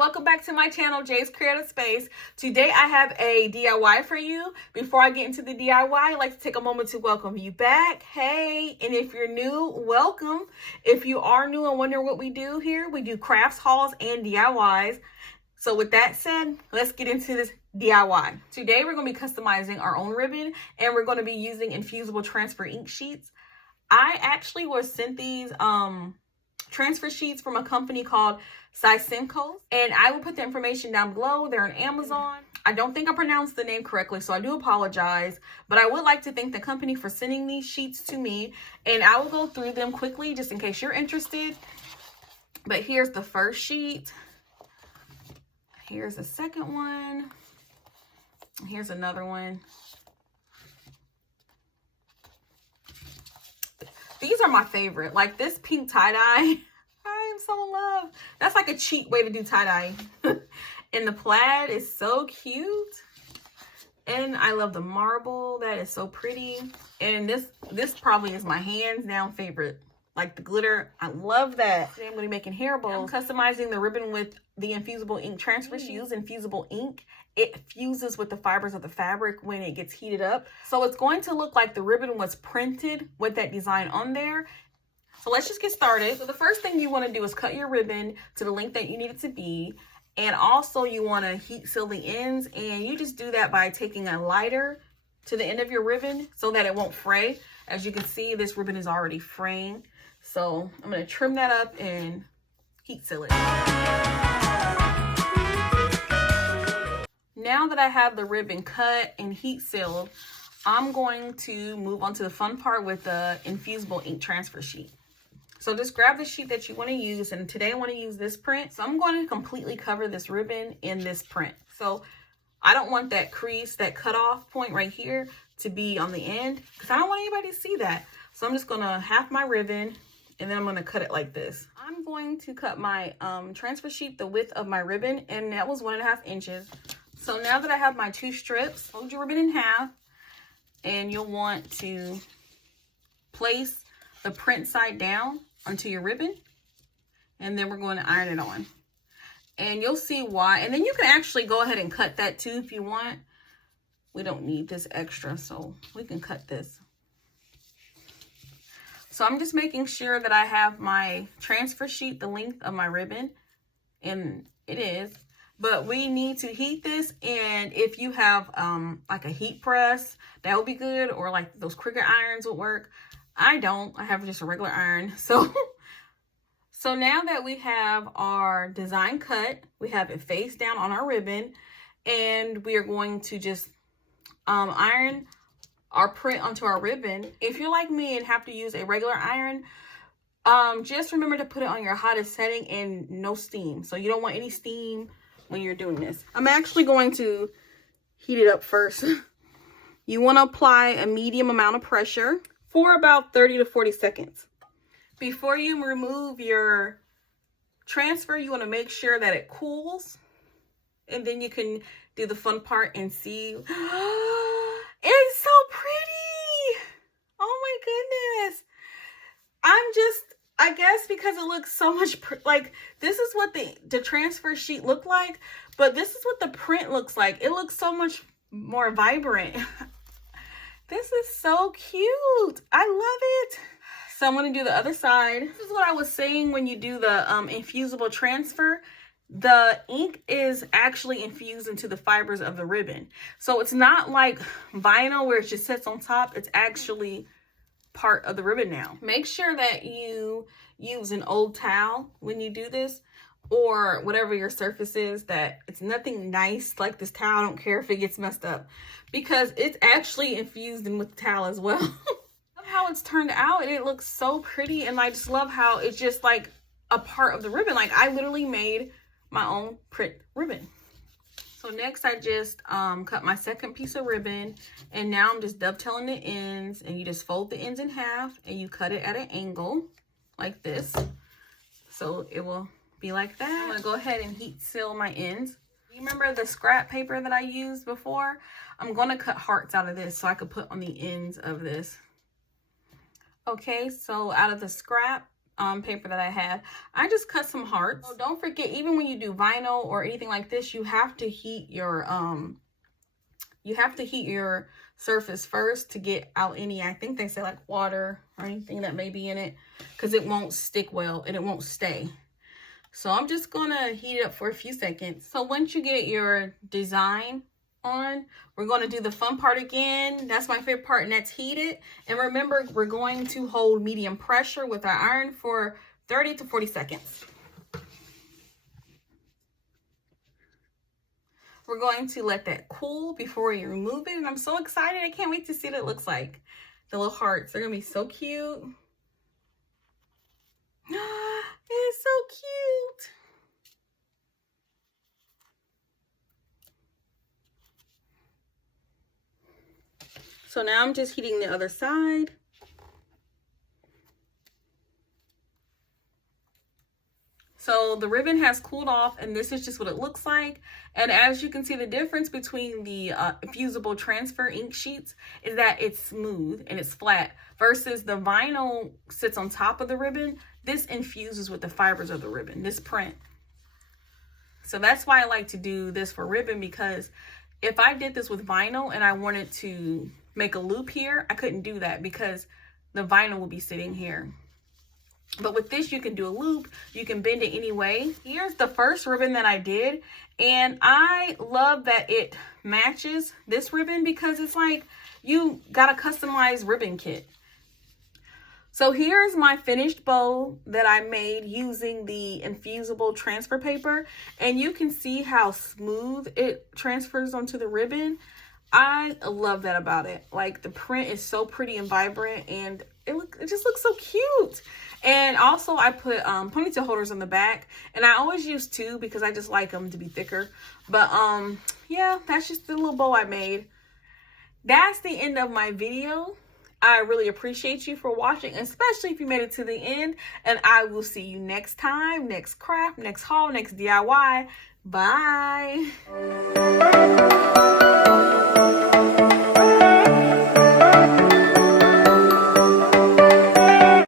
welcome back to my channel, Jay's Creative Space. Today I have a DIY for you. Before I get into the DIY, I'd like to take a moment to welcome you back. Hey, and if you're new, welcome. If you are new and wondering what we do here, we do crafts, hauls, and DIYs. So with that said, let's get into this DIY. Today we're going to be customizing our own ribbon, and we're going to be using infusible transfer ink sheets. I actually was sent these transfer sheets from a company called Simco, and I will put the information down below. They're on Amazon. I don't think I pronounced the name correctly, so I do apologize, but I would like to thank the company for sending these sheets to me, and I will go through them quickly just in case you're interested. But here's the first sheet. Here's the second one. Here's another one. These are my favorite. Like this pink tie-dye. I am so in love. That's like a cheap way to do tie-dye. And the plaid is so cute. And I love the marble. That is so pretty. And this probably is my hands down favorite. Like the glitter. I love that. Today I'm going to be making hair bows. I'm customizing the ribbon with the infusible ink transfer. She used infusible ink. It fuses with the fibers of the fabric when it gets heated up. So it's going to look like the ribbon was printed with that design on there. So let's just get started. So the first thing you want to do is cut your ribbon to the length that you need it to be. And also you want to heat seal the ends. And you just do that by taking a lighter to the end of your ribbon so that it won't fray. As you can see, this ribbon is already fraying. So I'm going to trim that up and heat seal it. Now that I have the ribbon cut and heat sealed, I'm going to move on to the fun part with the infusible ink transfer sheet. So just grab the sheet that you want to use, and today I want to use this print. So I'm going to completely cover this ribbon in this print. So I don't want that crease, that cutoff point right here to be on the end, because I don't want anybody to see that. So I'm just going to half my ribbon, and then I'm going to cut it like this. I'm going to cut my transfer sheet the width of my ribbon, and that was 1.5 inches. So now that I have my 2 strips, fold your ribbon in half, and you'll want to place the print side down onto your ribbon, and then we're going to iron it on. And you'll see why. And then you can actually go ahead and cut that too if you want. We don't need this extra, so we can cut this. So I'm just making sure that I have my transfer sheet the length of my ribbon, and it is. But we need to heat this, and if you have like a heat press, that would be good, or like those Cricut irons would work. I don't. I have just a regular iron. So now that we have our design cut, we have it face down on our ribbon, and we are going to just iron our print onto our ribbon. If you're like me and have to use a regular iron, just remember to put it on your hottest setting and no steam. So you don't want any steam when you're doing this. I'm actually going to heat it up first. You want to apply a medium amount of pressure for about 30 to 40 seconds. Before you remove your transfer, you want to make sure that it cools, and then you can do the fun part and see. It's so pretty. Oh my goodness. I guess because it looks so much like this is what the transfer sheet looked like, but this is what the print looks like. It looks so much more vibrant. This is so cute. I love it. So I'm going to do the other side. This is what I was saying when you do the infusible transfer. The ink is actually infused into the fibers of the ribbon. So it's not like vinyl where it just sits on top. It's actually part of the ribbon now. Make sure that you use an old towel when you do this, or whatever your surface is, that it's nothing nice like this towel. I don't care if it gets messed up, because it's actually infused in with the towel as well. Love how it's turned out, and it looks so pretty, and I just love how it's just like a part of the ribbon. Like I literally made my own print ribbon. So next I just cut my second piece of ribbon, and now I'm just dovetailing the ends, and you just fold the ends in half and you cut it at an angle like this. So it will be like that. I'm gonna go ahead and heat seal my ends. Remember the scrap paper that I used before? I'm gonna cut hearts out of this so I could put on the ends of this. Okay, so out of the scrap, paper that I had. I just cut some hearts. So don't forget, even when you do vinyl or anything like this, you have to heat your surface first to get out any, I think they say like water or anything that may be in it, because it won't stick well and it won't stay. So I'm just gonna heat it up for a few seconds. So once you get your design on, we're going to do the fun part again. That's my favorite part, and that's heat it. And remember, we're going to hold medium pressure with our iron for 30 to 40 seconds. We're going to let that cool before we remove it. And I'm so excited. I can't wait to see what it looks like. The little hearts, they're going to be so cute. It's so cute. So now I'm just heating the other side. So the ribbon has cooled off, and this is just what it looks like. And as you can see, the difference between the infusible transfer ink sheets is that it's smooth and it's flat versus the vinyl sits on top of the ribbon. This infuses with the fibers of the ribbon, this print. So that's why I like to do this for ribbon, because if I did this with vinyl and I wanted to make a loop here, I couldn't do that because the vinyl will be sitting here. But with this, you can do a loop, you can bend it any way. Here's the first ribbon that I did, and I love that it matches this ribbon because it's like you got a customized ribbon kit. So here's my finished bow that I made using the infusible transfer paper, and you can see how smooth it transfers onto the ribbon. I love that about it. Like, the print is so pretty and vibrant, and it just looks so cute. And also I put ponytail holders on the back, and I always use 2 because I just like them to be thicker. But yeah, that's just the little bow I made. That's the end of my video. I really appreciate you for watching, especially if you made it to the end, and I will see you next time, next craft, next haul, next DIY. Bye.